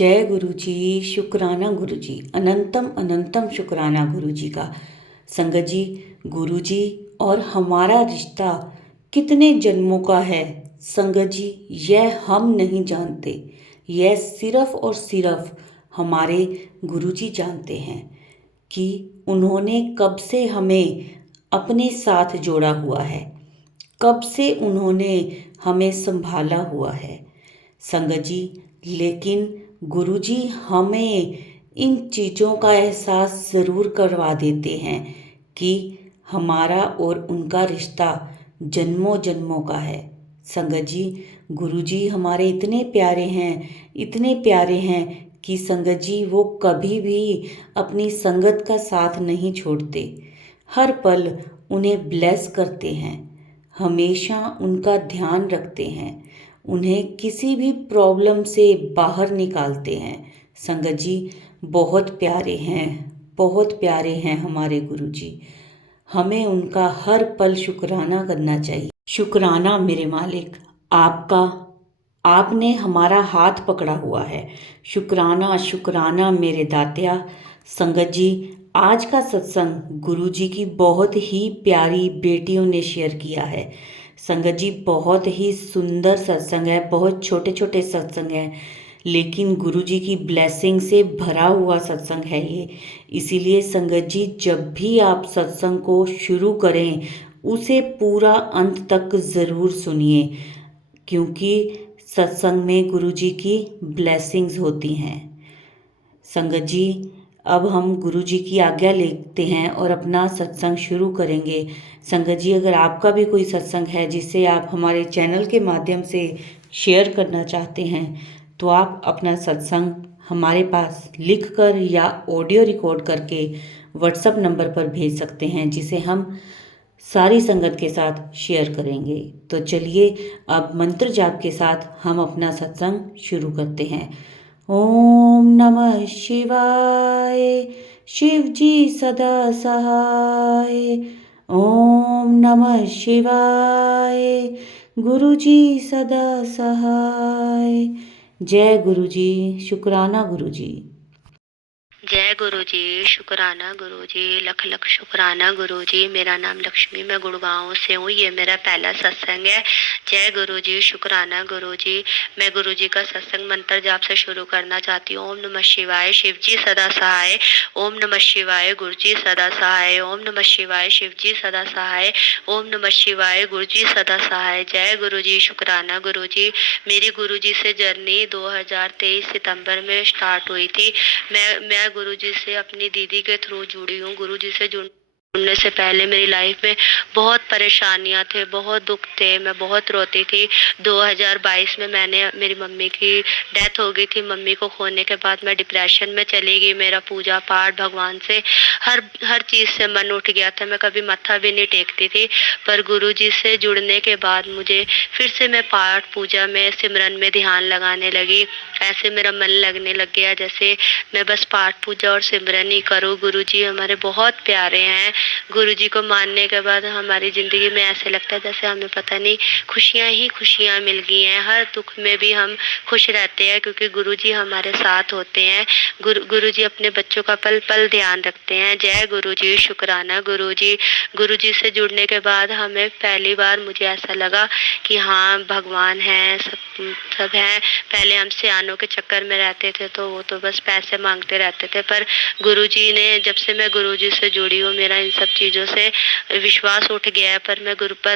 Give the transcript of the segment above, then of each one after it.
जय गुरु जी। शुक्राना गुरु जी, अनंतम अनंतम शुक्राना गुरु जी का। संगत जी, गुरु जी और हमारा रिश्ता कितने जन्मों का है संगत जी, यह हम नहीं जानते। यह सिर्फ और सिर्फ हमारे गुरु जी जानते हैं कि उन्होंने कब से हमें अपने साथ जोड़ा हुआ है, कब से उन्होंने हमें संभाला हुआ है संगत जी। लेकिन गुरुजी हमें इन चीज़ों का एहसास ज़रूर करवा देते हैं कि हमारा और उनका रिश्ता जन्मों जन्मों का है संगत जी। गुरुजी हमारे इतने प्यारे हैं, इतने प्यारे हैं कि संगत जी वो कभी भी अपनी संगत का साथ नहीं छोड़ते। हर पल उन्हें ब्लेस करते हैं, हमेशा उनका ध्यान रखते हैं, उन्हें किसी भी प्रॉब्लम से बाहर निकालते हैं संगत जी। बहुत प्यारे हैं, बहुत प्यारे हैं हमारे गुरुजी। हमें उनका हर पल शुक्राना करना चाहिए। शुक्राना मेरे मालिक आपका, आपने हमारा हाथ पकड़ा हुआ है। शुक्राना शुक्राना मेरे दातिया। संगत जी, आज का सत्संग गुरुजी की बहुत ही प्यारी बेटियों ने शेयर किया है संगत जी। बहुत ही सुंदर सत्संग है, बहुत छोटे छोटे सत्संग हैं, लेकिन गुरुजी की ब्लेसिंग से भरा हुआ सत्संग है ये। इसीलिए संगत जी, जब भी आप सत्संग को शुरू करें उसे पूरा अंत तक ज़रूर सुनिए, क्योंकि सत्संग में गुरुजी की ब्लेसिंग्स होती हैं संगत जी। अब हम गुरु जी की आज्ञा लेते हैं और अपना सत्संग शुरू करेंगे। संगत जी, अगर आपका भी कोई सत्संग है जिसे आप हमारे चैनल के माध्यम से शेयर करना चाहते हैं तो आप अपना सत्संग हमारे पास लिख कर या ऑडियो रिकॉर्ड करके व्हाट्सएप नंबर पर भेज सकते हैं, जिसे हम सारी संगत के साथ शेयर करेंगे। तो चलिए अब मंत्र जाप के साथ हम अपना सत्संग शुरू करते हैं। ओम नमः शिवाय, शिव जी सदा सहाय। ओम नमः शिवाय, गुरु जी सदा सहाय। जय गुरु जी। शुक्राना गुरु जी। जय गुरु जी। शुक्राना गुरु जी। लख लख शुक्राना गुरु जी। मेरा नाम लक्ष्मी, मैं गुड़गांव से हूँ। ये मेरा पहला सत्संग है। जय गुरु जी। शुक्राना गुरु जी। मैं गुरु जी का सत्संग मंत्र जाप से शुरू करना चाहती हूँ। ओम नमः शिवाय, शिव जी सदा सहाय। ओम नमः शिवाय, गुरु जी सदा सहाय। ओम नमः शिवाय, शिव जी सदा सहाय। ओम नमः शिवाय, गुरु जी सदा सहाय। जय गुरु जी। शुक्राना गुरु जी। मेरी गुरु जी से जर्नी 2023 सितंबर में स्टार्ट हुई थी। मैं गुरुजी से अपनी दीदी के थ्रू जुड़ी हूँ। गुरुजी से जुड़ने से पहले मेरी लाइफ में बहुत परेशानियां थे, बहुत दुख थे, मैं बहुत रोती थी। 2022 में मेरी मम्मी की डेथ हो गई थी। मम्मी को खोने के बाद मैं डिप्रेशन में चली गई। मेरा पूजा पाठ भगवान से हर हर चीज से मन उठ गया था। मैं कभी मत्था भी नहीं टेकती थी। पर गुरुजी से जुड़ने के बाद मुझे फिर से मैं पाठ पूजा में, सिमरन में ध्यान लगाने लगी। ऐसे मेरा मन लगने लग गया जैसे मैं बस पाठ पूजा और सिमरन ही करूँ। गुरुजी हमारे बहुत प्यारे हैं। गुरुजी को मानने के बाद हमारी जिंदगी में ऐसे लगता है जैसे हमें पता नहीं खुशियाँ ही खुशियाँ मिल गई हैं। हर दुख में भी हम खुश रहते हैं क्योंकि गुरुजी हमारे साथ होते हैं। गुरुजी अपने बच्चों का पल पल ध्यान रखते हैं। जय गुरुजी। शुक्राना गुरुजी। गुरुजी से जुड़ने के बाद हमें पहली बार मुझे ऐसा लगा कि हाँ, भगवान है, सब है। पहले हम सियानों के चक्कर में रहते थे तो वो तो बस पैसे मांगते रहते थे। पर गुरुजी ने, जब से मैं गुरुजी से जुड़ी हूँ, मेरा इन सब चीज़ों से विश्वास उठ गया है। पर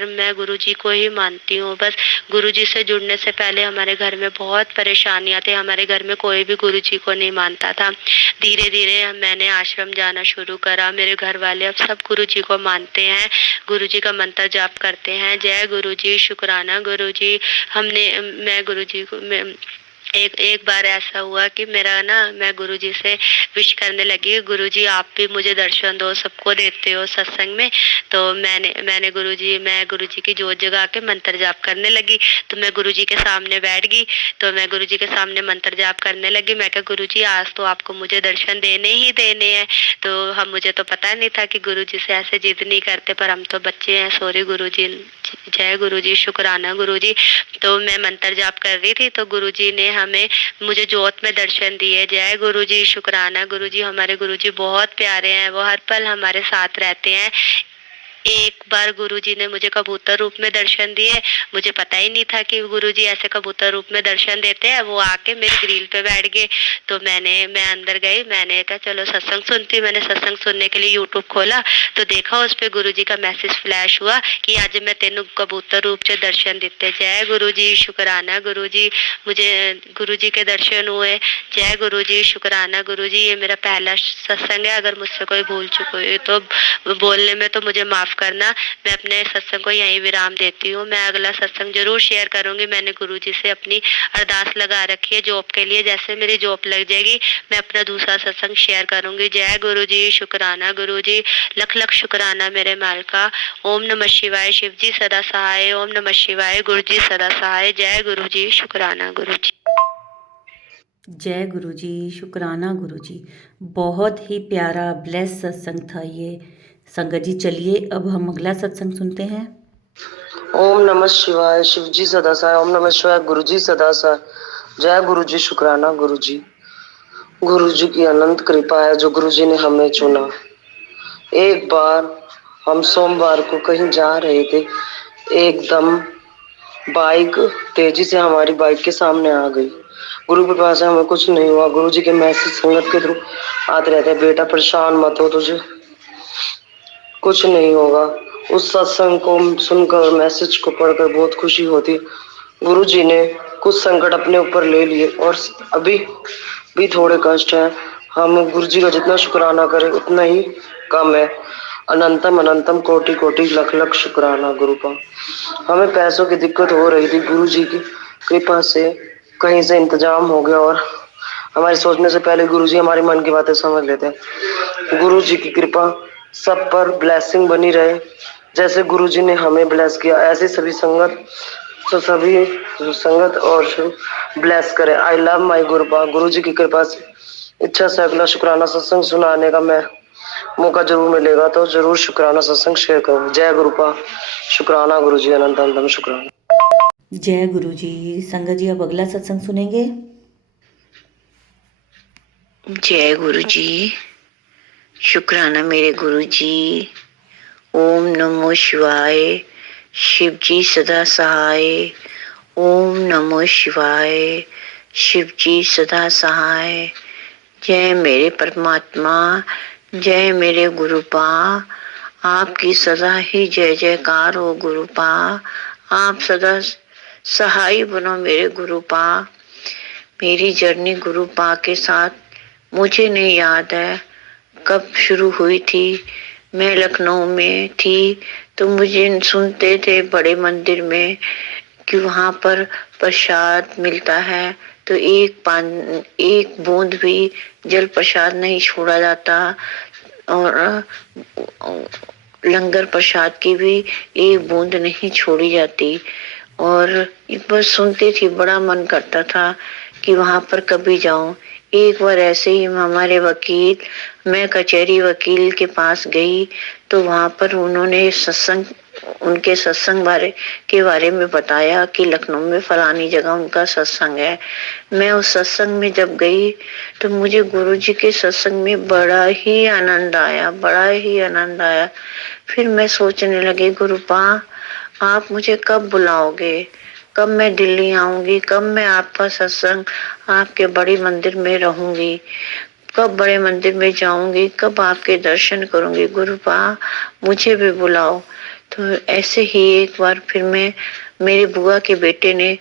मैं गुरुजी को ही मानती हूँ बस। गुरुजी से जुड़ने से पहले हमारे घर में बहुत परेशानियाँ थी। हमारे घर में कोई भी गुरुजी को नहीं मानता था। धीरे धीरे मैंने आश्रम जाना शुरू करा। मेरे घर वाले अब सब गुरुजी को मानते हैं, गुरुजी का मंत्र जाप करते हैं। जय गुरुजी। शुक्राना गुरुजी। मैं गुरुजी को एक एक बार ऐसा हुआ कि मैं गुरुजी से विश करने लगी, गुरुजी आप भी मुझे दर्शन दो, सबको देते हो सत्संग में। तो मैं गुरुजी की जोत जगा के मंत्र जाप करने लगी। तो मैं गुरुजी के सामने बैठ गई। तो मैं गुरुजी के सामने मंत्र जाप करने लगी। मैं कहा गुरुजी आज तो आपको मुझे दर्शन देने ही देने हैं। तो मुझे तो पता नहीं था कि गुरुजी से ऐसे जिद नहीं करते, पर हम तो बच्चे हैं। सॉरी गुरुजी। जय गुरुजी। शुक्राना गुरुजी। तो मैं मंत्र जाप कर रही थी तो गुरुजी ने हमें मुझे जोत में दर्शन दिए। जय गुरु जी, शुक्राना गुरु जी। हमारे गुरु जी बहुत प्यारे हैं, वो हर पल हमारे साथ रहते हैं। एक बार गुरुजी ने मुझे कबूतर रूप में दर्शन दिए। मुझे पता ही नहीं था कि गुरुजी ऐसे कबूतर रूप में दर्शन देते हैं। वो आके मेरी ग्रिल पे बैठ गए। तो मैं अंदर गई। मैंने कहा चलो सत्संग सुनती। मैंने सत्संग सुनने के लिए यूट्यूब खोला, तो देखा उस पे गुरुजी का मैसेज फ्लैश हुआ कि आज मैं तेनू कबूतर रूप से दर्शन दिते। जय गुरुजी, शुक्राना गुरुजी। मुझे गुरुजी के दर्शन हुए। जय गुरुजी, शुक्राना गुरुजी। ये मेरा पहला सत्संग है। अगर मुझसे कोई भूल चुकी हुई तो बोलने में तो मुझे माफ करना। मैं अपने सत्संग को यहीं विराम देती हूँ। मैं अगला सत्संग जरूर शेयर करूंगी। मैंने गुरुजी से अपनी अरदास लगा रखी है जॉब के लिए। जैसे मेरी जॉब लग जाएगी मैं अपना दूसरा सत्संग शेयर करूंगी। जय गुरुजी, शुक्राना गुरुजी। लख लख शुक्राना मेरे मालिका। ओम नमः शिवाय। शिव जी सदा सहाय। ओम नमः शिवाय। गुरु जी सदा सहाय। जय गुरुजी, शुक्राना गुरुजी। जय गुरु जी, शुक्राना गुरु जी। बहुत ही प्यारा ब्लेस सत्संग था ये। संगत जी चलिए अब हम अगला सत्संग सुनते हैं। ओम नमः शिवाय। शिव जी सदा सहाय। ओम नमः शिवाय। गुरु जी सदा सहाय। जय गुरु जी, शुक्राना गुरु जी। गुरु जी की अनंत कृपा है जो गुरु जी ने हमें चुना। एक बार हम सोमवार को कहीं जा रहे थे, एकदम बाइक तेजी से हमारी बाइक के सामने आ गई। गुरु के पास हमें कुछ नहीं हुआ। गुरु जी के मैसेज संगत के थ्रू आते रहते हैं, बेटा परेशान मत हो, तुझे कुछ नहीं होगा। उस सत्संग को सुनकर, मैसेज को पढ़कर बहुत खुशी होती। गुरु जी ने कुछ संकट अपने ऊपर ले लिए और अभी भी थोड़े कष्ट हैं। हम गुरु जी का जितना शुक्राना करें उतना ही कम है। अनंतम अनंतम कोटि कोटि लख लख शुक्राना गुरु का। हमें पैसों की दिक्कत हो रही थी, गुरु जी की कृपा से कहीं से इंतजाम हो गया और हमारे सोचने से पहले गुरु जी हमारे मन की बातें समझ लेते हैं। गुरु जी की कृपा सब पर ब्लेसिंग बनी रहे। जैसे गुरु जी ने हमें ब्लेस किया ऐसे सभी संगत और ब्लेस करे। I love my गुरुपा। गुरु जी की कृपा से इच्छा से अगला शुक्राना सत्संग सुनाने का मैं मौका जरूर मिलेगा तो जरूर शुक्राना सत्संग शेयर करूँ। जय गुरुपा, शुक्राना गुरु जी, अनंत अनंतम शुक्राना। जय गुरु जी। संगत जी अब अगला सत्संग सुनेंगे। जय गुरु जी, शुक्राना मेरे गुरु जी। ओम नमो शिवाय। शिव जी सदा सहाय। ओम नमो शिवाय। शिव जी सदा सहाय। जय मेरे परमात्मा, जय मेरे गुरुपा। आपकी सदा ही जय जयकार हो गुरुपा। आप सदा सहाय बनो मेरे गुरुपा। मेरी जर्नी गुरुपा के साथ मुझे नहीं याद है कब शुरू हुई थी। मैं लखनऊ में थी तो मुझे सुनते थे बड़े मंदिर में कि वहाँ पर प्रसाद मिलता है तो एक बूंद भी जल प्रसाद नहीं छोड़ा जाता और लंगर प्रसाद की भी एक बूंद नहीं छोड़ी जाती। और बस सुनती थी, बड़ा मन करता था कि वहां पर कभी जाऊं। एक बार ऐसे ही हमारे वकील, मैं कचहरी वकील के पास गई तो वहां पर उन्होंने उनके सत्संग के बारे में बताया कि लखनऊ में फलानी जगह उनका सत्संग है। मैं उस सत्संग में जब गई तो मुझे गुरुजी के सत्संग में बड़ा ही आनंद आया, बड़ा ही आनंद आया। फिर मैं सोचने लगी, गुरुपा आप मुझे कब बुलाओगे, कब मैं दिल्ली आऊंगी, कब मैं आपका सत्संग आपके बड़े मंदिर में रहूंगी, कब बड़े मंदिर में जाऊंगी, कब आपके दर्शन करूंगी। गुरुपा मुझे भी बुलाओ। तो ऐसे ही एक बार फिर मेरी बुआ के बेटे ने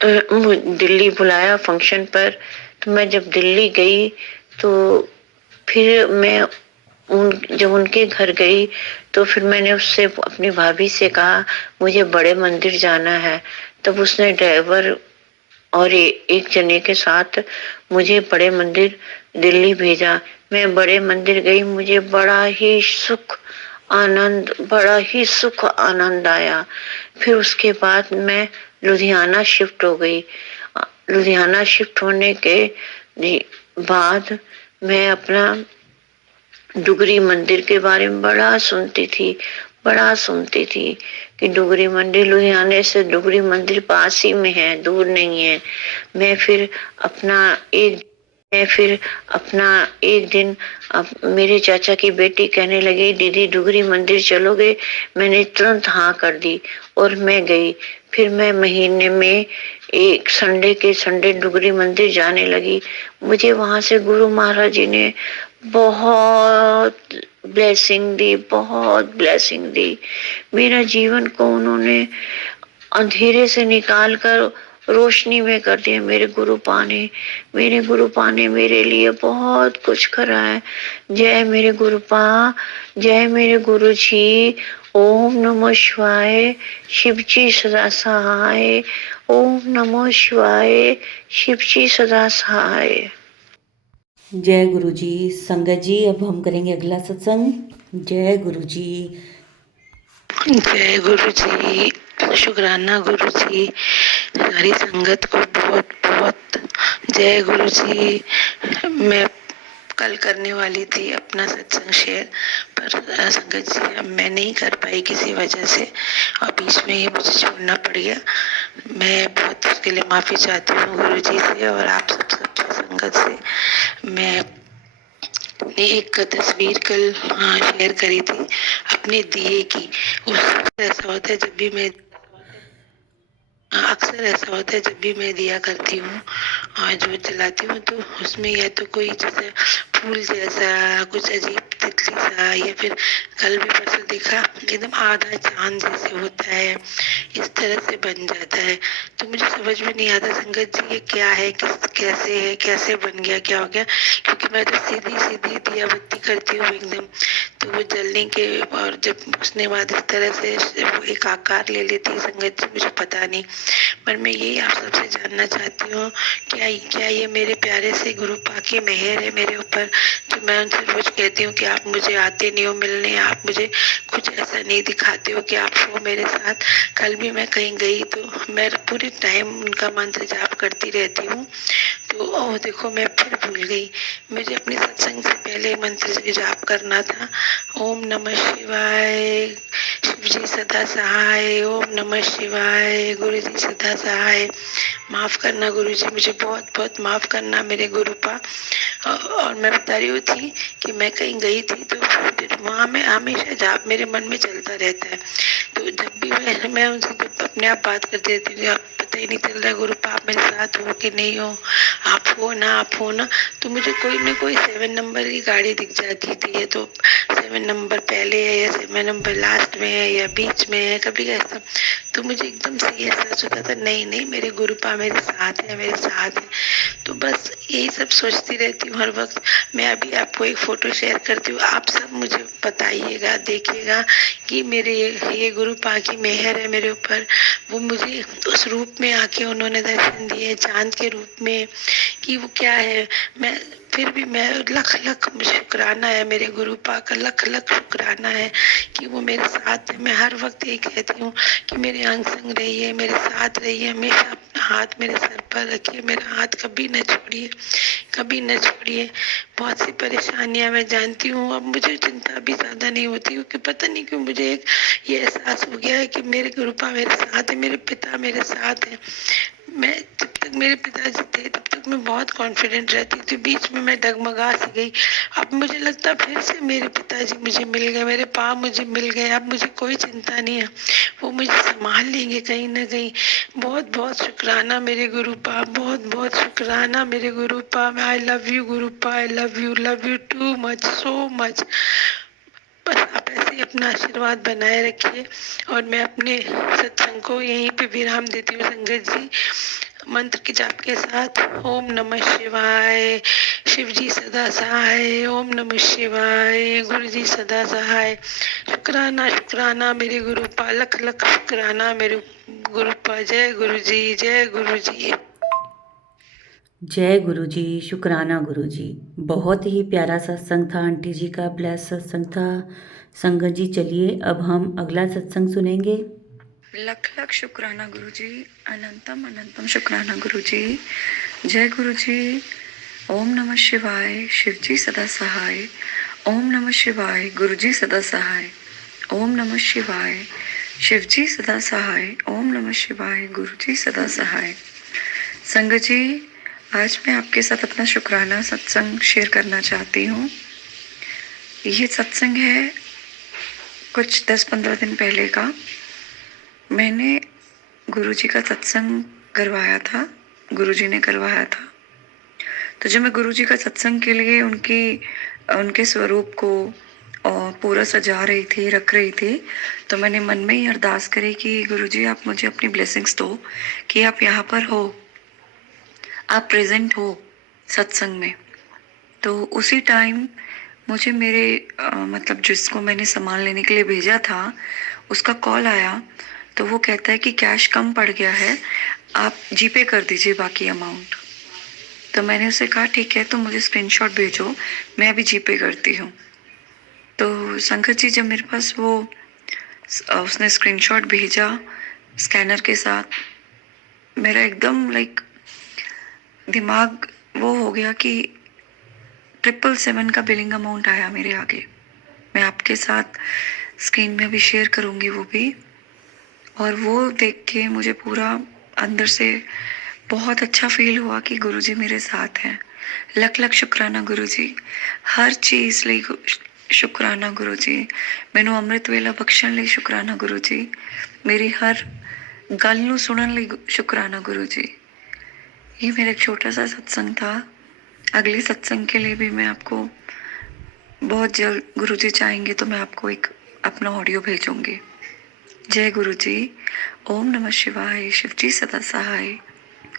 दिल्ली बुलाया फंक्शन पर। तो मैं जब दिल्ली गई तो फिर मैं जब उनके घर गई तो फिर मैंने उससे, अपनी भाभी से कहा मुझे बड़े मंदिर जाना है। तब उसने ड्राइवर और एक जने के साथ मुझे बड़े मंदिर दिल्ली भेजा। मैं बड़े मंदिर गई, मुझे बड़ा ही सुख आनंद आया। फिर उसके बाद मैं लुधियाना शिफ्ट हो गई। लुधियाना शिफ्ट होने के बाद मैं अपना डुगरी मंदिर के बारे में बड़ा सुनती थी, बड़ा सुनती थी कि डुगरी मंदिर लुधियाने से डुगरी मंदिर पास ही में है, दूर नहीं है। मैं फिर अपना एक मैं फिर अपना एक दिन मेरे चाचा की बेटी कहने लगी, दीदी डुगरी मंदिर चलोगे? मैंने तुरंत हाँ कर दी और मैं गई। फिर मैं महीने में एक संडे के संडे डुगरी मंदिर जाने लगी। मुझे वहां से गुरु महाराज जी ने बहुत ब्लेसिंग दी, बहुत ब्लेसिंग दी। मेरा जीवन को उन्होंने अंधेरे से निकाल कर रोशनी में कर दिया। मेरे गुरुपा ने मेरे लिए बहुत कुछ करा है। जय मेरे गुरुपा, जय मेरे गुरु जी। ओम नमः शिवाय, शिव जी सदा सहाय। ओम नमः शिवाय, शिव जी सदा सहाय। जय गुरु जी। संगत जी, अब हम करेंगे अगला सत्संग। जय गुरु जी। जय गुरु जी, शुक्राना गुरु जी। सारी संगत को बहुत बहुत जय गुरु जी। मैं कल करने वाली थी अपना सत्संग शेयर, पर संगत जी अब मैं नहीं कर पाई किसी वजह से, और बीच में ही मुझे छोड़ना पड़ गया। मैं बहुत उसके लिए माफी चाहती हूँ गुरु जी से और आप सब संगत से। मैं ने एक तस्वीर कल शेयर करी थी अपने दिए की। उससे ऐसा होता है जब भी मैं अक्सर ऐसा होता है जब भी मैं दिया करती हूँ और जो जलाती हूँ, तो उसमें या तो कोई जैसे फूल जैसा कुछ अजीब तितली सा, या फिर कल भी परसों देखा एकदम आधा चांद जैसे होता है, इस तरह से बन जाता है। तो मुझे समझ में नहीं आता संगत जी ये क्या है, कैसे है, कैसे बन गया, क्या हो गया, क्योंकि मैं तो सीधी सीधी दिया बत्ती करती हूँ एकदम, तो वो जलने के और जब उसने बाद इस तरह से वो एक आकार ले लेती है संगत जी, मुझे पता नहीं। पर मैं यही आप सबसे जानना चाहती हूँ, क्या ये मेरे प्यारे से गुरु पाकी मेहर है मेरे ऊपर, जो मैं उनसे रोज कहती हूँ कि आप मुझे आते नहीं हो मिलने, आप मुझे कुछ ऐसा नहीं दिखाते हो कि आप हो मेरे साथ। कल भी मैं कहीं गई तो मैं पूरे टाइम उनका मंत्र जाप करती रहती हूँ, तो ओ देखो मैं फिर भूल गई। मुझे अपने सत्संग से पहले मंत्र से जाप करना था। ओम नमः शिवाय, शिव जी सदा सहाय। ओम नमः शिवाय, गुरु जी सदा सहाय। माफ करना गुरु जी, मुझे बहुत बहुत माफ करना मेरे गुरुपा। और मैं बता रही थी कि मैं कहीं गई थी तो वहां में हमेशा जाप मेरे मन में चलता रहता है, तो जब भी मैं उनसे जब अपने आप बात कर देती हूँ, पता ही नहीं चल रहा गुरुपा आप मेरे साथ हो कि नहीं हो, आप हो ना, तो मुझे कोई ना कोई 7 नंबर की गाड़ी दिख जाती थी। ये तो 7 नंबर पहले है या 7 नंबर लास्ट में है या बीच में है, कभी कैसा, तो मुझे एकदम से ये एहसास होता था नहीं मेरे गुरुपा मेरे साथ है। तो बस यही सब सोचती रहती हूँ हर वक्त। मैं अभी आपको एक फोटो शेयर करती हूँ, आप सब मुझे बताइएगा, देखिएगा कि मेरे ये गुरुपा की मेहर है मेरे ऊपर। वो मुझे उस रूप में आके उन्होंने दर्शन दिए, चांद के रूप में, कि वो क्या है। मैं फिर भी मैं लख लख शुक्राना है मेरे गुरुपा का, लख लख शुक्राना है कि वो मेरे साथ है। मैं हर वक्त यही कहती हूँ कि मेरे अंग संग रहिए, मेरे साथ रहिए, हमेशा अपना हाथ मेरे सर पर रखिए, मेरा हाथ कभी न छोड़िए, कभी न छोड़िए। बहुत सी परेशानियां मैं जानती हूँ, अब मुझे चिंता भी ज्यादा नहीं होती, क्योंकि पता नहीं क्यों मुझे एक ये एहसास हो गया है कि मेरे गुरुपा मेरे साथ है, मेरे पिता मेरे साथ है। मैं जब तक मेरे पिताजी थे तब तक मैं बहुत कॉन्फिडेंट रहती थी, बीच में मैं डगमगा सी गई। अब मुझे लगता फिर से मेरे पिताजी मुझे मिल गए, मेरे पापा मुझे मिल गए, अब मुझे कोई चिंता नहीं है, वो मुझे संभाल लेंगे कहीं ना कहीं। बहुत बहुत शुक्राना मेरे गुरुपा, बहुत बहुत शुक्राना मेरे गुरुपा। आई लव यू गुरुपा, I love you too much, so much. बस आप ऐसे ही अपना आशीर्वाद बनाए रखिए, और मैं अपने सत्संग को यहीं पे विराम देती हूँ संगत जी, मंत्र की जाप के साथ। ओम नमः शिवाय, शिव जी सदा सहाय। ओम नमः शिवाय, गुरु जी सदा सहाय। शुक्राना शुक्राना मेरे गुरुपा, लख लख शुक्राना मेरे गुरुपा। जय गुरु जी, जय गुरु जी। जय गुरु जी, शुक्राना गुरु जी। बहुत ही प्यारा सत्संग था आंटी जी का, ब्लेस सत्संग था। संगत जी चलिए अब हम अगला सत्संग सुनेंगे। लख लख शुक्राना गुरु जी, अनंतम अनंतम शुक्राना गुरु जी। जय गुरु जी। ओम नमः शिवाय, शिव जी सदा सहाय। ओम नमः शिवाय, गुरु जी सदा सहाय। ओम नमः शिवाय। शिव जी सदा सहाय। ओम नमः शिवाय। गुरु जी सदा सहाय। संगत जी, आज मैं आपके साथ अपना शुक्राना सत्संग शेयर करना चाहती हूँ। ये सत्संग है कुछ 10-15 दिन पहले का। मैंने गुरुजी का सत्संग करवाया था, गुरुजी ने करवाया था। तो जब मैं गुरुजी का सत्संग के लिए उनके स्वरूप को पूरा सजा रही थी, रख रही थी, तो मैंने मन में ही अरदास करी कि गुरुजी आप मुझे अपनी ब्लेसिंग्स दो कि आप यहाँ पर हो, आप प्रेजेंट हो सत्संग में। तो उसी टाइम मुझे मेरे मतलब जिसको मैंने सामान लेने के लिए भेजा था, उसका कॉल आया। तो वो कहता है कि कैश कम पड़ गया है, आप जीपे कर दीजिए बाकी अमाउंट। तो मैंने उसे कहा ठीक है, तो मुझे स्क्रीनशॉट भेजो, मैं अभी जीपे करती हूँ। तो संगत जी, जब मेरे पास वो उसने स्क्रीनशॉट भेजा स्कैनर के साथ, मेरा एकदम दिमाग वो हो गया कि 777 का बिलिंग अमाउंट आया मेरे आगे। मैं आपके साथ स्क्रीन में भी शेयर करूँगी वो भी। और वो देख के मुझे पूरा अंदर से बहुत अच्छा फील हुआ कि गुरुजी मेरे साथ हैं। लख लख शुक्राना गुरुजी, हर चीज़ ਲਈ शुक्राना गुरुजी। ਮੈਨੂੰ ਅੰਮ੍ਰਿਤ ਵੇਲਾ ਬਖਸ਼ਣ ਲਈ शुक्राना गुरुजी। मेरी हर गल ਨੂੰ सुनन ਲਈ शुक्राना गुरुजी। ये मेरा एक छोटा सा सत्संग था। अगले सत्संग के लिए भी मैं आपको बहुत जल्द, गुरुजी चाहेंगे तो मैं आपको एक अपना ऑडियो भेजूंगी। जय गुरुजी। ओम नमः शिवाय। शिव जी सदा सहाय।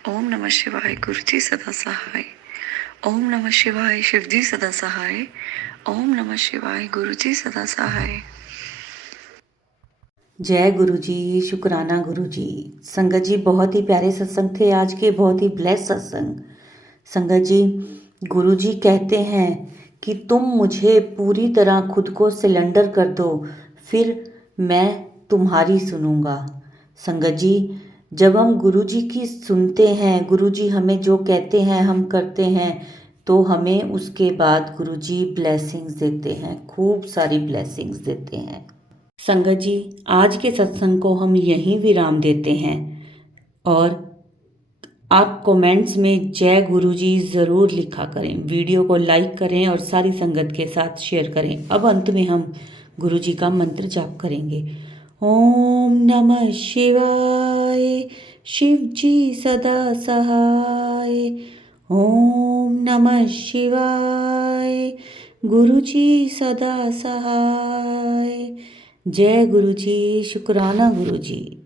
ओम नमः शिवाय। गुरु जी सदा सहाय। ओम नमः शिवाय। शिव जी सदा सहाय। ओम नमः शिवाय। गुरु जी सदा सहाय। जय गुरु जी, शुक्राना गुरु जी। संगत जी, बहुत ही प्यारे सत्संग थे आज के, बहुत ही ब्लेस सत्संग। संगत जी, गुरु जी कहते हैं कि तुम मुझे पूरी तरह खुद को सिलेंडर कर दो, फिर मैं तुम्हारी सुनूंगा। संगत जी, जब हम गुरु जी की सुनते हैं, गुरु जी हमें जो कहते हैं हम करते हैं, तो हमें उसके बाद गुरु जी ब्लेसिंग्स देते हैं, खूब सारी ब्लेसिंग्स देते हैं। संगत जी, आज के सत्संग को हम यहीं विराम देते हैं और आप कमेंट्स में जय गुरु जी ज़रूर लिखा करें, वीडियो को लाइक करें और सारी संगत के साथ शेयर करें। अब अंत में हम गुरु जी का मंत्र जाप करेंगे। ओम नमः शिवाय। शिव जी सदा सहाय। ओम नमः शिवाय। गुरु जी सदा सहाय। जय गुरु जी, शुक्राना गुरु जी।